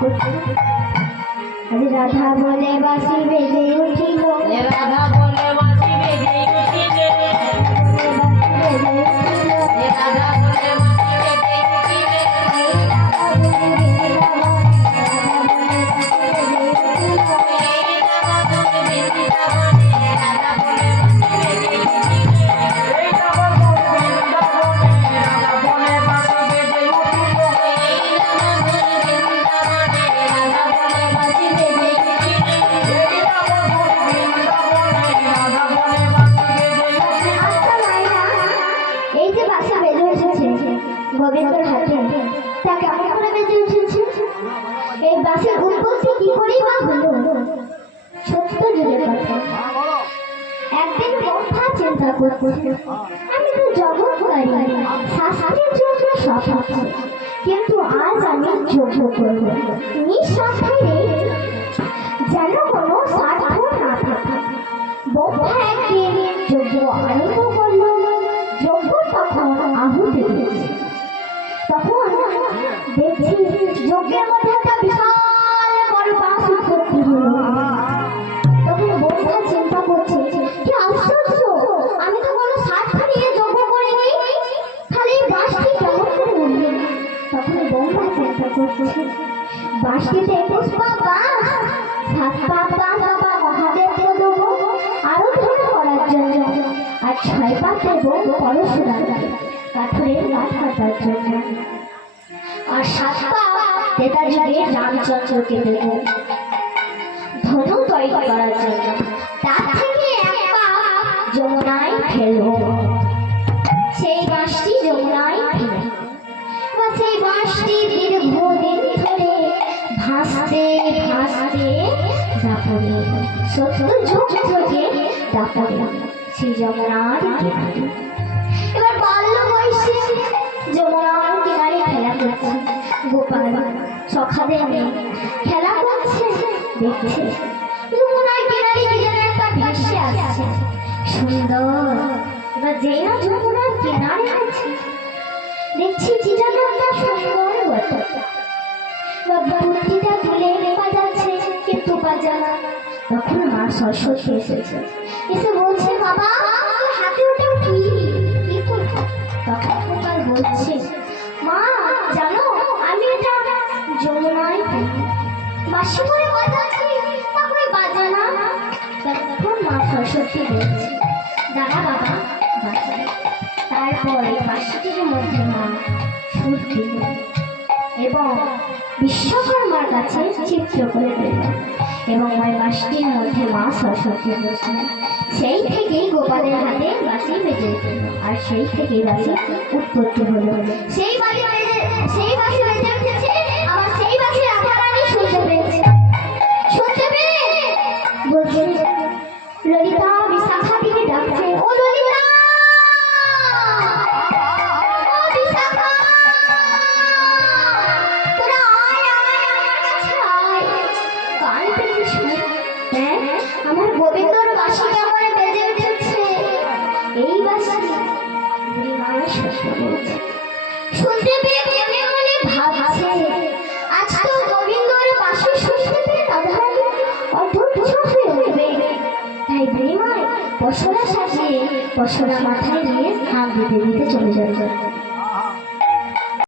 আজ রাধা বলে বাঁশি বেজে উঠিল, রাধা বলে বাঁশি বেজে উঠিল, রাধা বলে বাঁশি বেজে উঠিল, গোবিন্দর হাতে তা কেমন করে বেজে উঠেছে? এই বাঁশির উৎপত্তি কি করেই বা হলো? সত্য যুগের কথা। একদিন ব্রহ্মা চিন্তা করছে, আমি তো জগৎকারী, শাস্ত্রের জন্য সব আছে, কিন্তু আজ আমি যজ্ঞ করব নিঃস্বার্থে, যেন কোনো স্বার্থ না থাকে। ব্রহ্মা একদিন যজ্ঞ আরম্ভ করল। যজ্ঞ তখন আহুতি দিয়েছে। তখন দেখছি যজ্ঞের মধ্যে একটা বিশাল বড় বাঁশ উৎপত্তি হলো। তখন ব্রহ্মা চিন্তা করছে, কি আশ্চর্য, আমি তো কোনো স্বার্থ নিয়ে যজ্ঞ করিনি, খালি বাঁশটি কেমন করে উঠল? তখন ব্রহ্মা চিন্তা করছে, বাঁশটিতে 21 পা বাঁশ, 7 পা বাবা মহাদেবকে দেবো আরাধনা করার জন্য, আর 6 পা দেবো পরশুরামকে কাঠুরের কাঠ কাটার জন্য, আর 7 পা তেতার যুগে রামচন্দ্রকে দেবো ধনু তৈরি করার জন্য। তার থেকে 1 পা যমুনায় ফেলবো। সেই বাঁশটি যমুনায় ফেলে বা সেই বাঁশটি দীর্ঘদিন ধরে ভাসতে ভাসতে দাপড়ে, 70 যুগ থেকে দাপড়ে সেই যমুনার কিনারে। এবার বাল্য বয়সে যমুনার কিনারে খেলা করছে গোপাল, সখাদের নিয়ে খেলা করছে, দেখছে যমুনার কিনারে কি যেন একটা ভেসে আসছে, সুন্দর। এবার যেই না যমুনার কিনারে আছে, দেখছি কি যেন একটা সুন্দর বটে। বাবা মূর্তিটা তুলে রেখা যাচ্ছে, কিন্তু বাজা না। তখন মা সরস্বতী এসেছে, এসে বলছে, বাবা হাতে ওটা কি করবো? তখন গোপাল বলছে, মা জানো আমি এটা যমুনায় বাঁশি করে বাজাচ্ছি, তারপরে বাজে না। তখন মা সরস্বতী বলছে, দাঁড়া বাবা বাজা। তারপরে বাঁশিটির মধ্যে মা সুর দিল এবং বিশ্বকর্মার কাছে চিত্র করে দিল, এবং ওই বাঁশিটির মধ্যে মা সরস্বতী বসলেন। সেই থেকেই গোপালের হাতে বাঁশি বেজে উঠল, আর সেই থেকেই বাঁশি উৎপত্তি হলো। সেই বাঁশি বেজে উঠেছে, আবার সেই বাঁশি রাধারানী শুনতে পেয়েছে। শুনতে পেয়ে বলছে, ললিতা বিশাখা দিকে ডাকছে, ও ললিতা, ও বিশাখা, তোরা আয় আয় আমার কাছে আয়, কান পেতে শুনে। হ্যাঁ, আমার গোবিন্দর বাঁশি কেমন বেজে উঠেছে। এই বাঁশি বুড়ি মানুষ বলছে, শুনতে পেয়ে মনে মনে ভাবছে, আজ তো গোবিন্দর বাঁশি শুনতে পেয়ে রাধারানী অধৈর্য হয়ে উঠবে। তাই বুড়ি মায় পশরা সাজিয়ে পশরা মাথায় নিয়ে হাত দিতে দিতে চলে যাবে।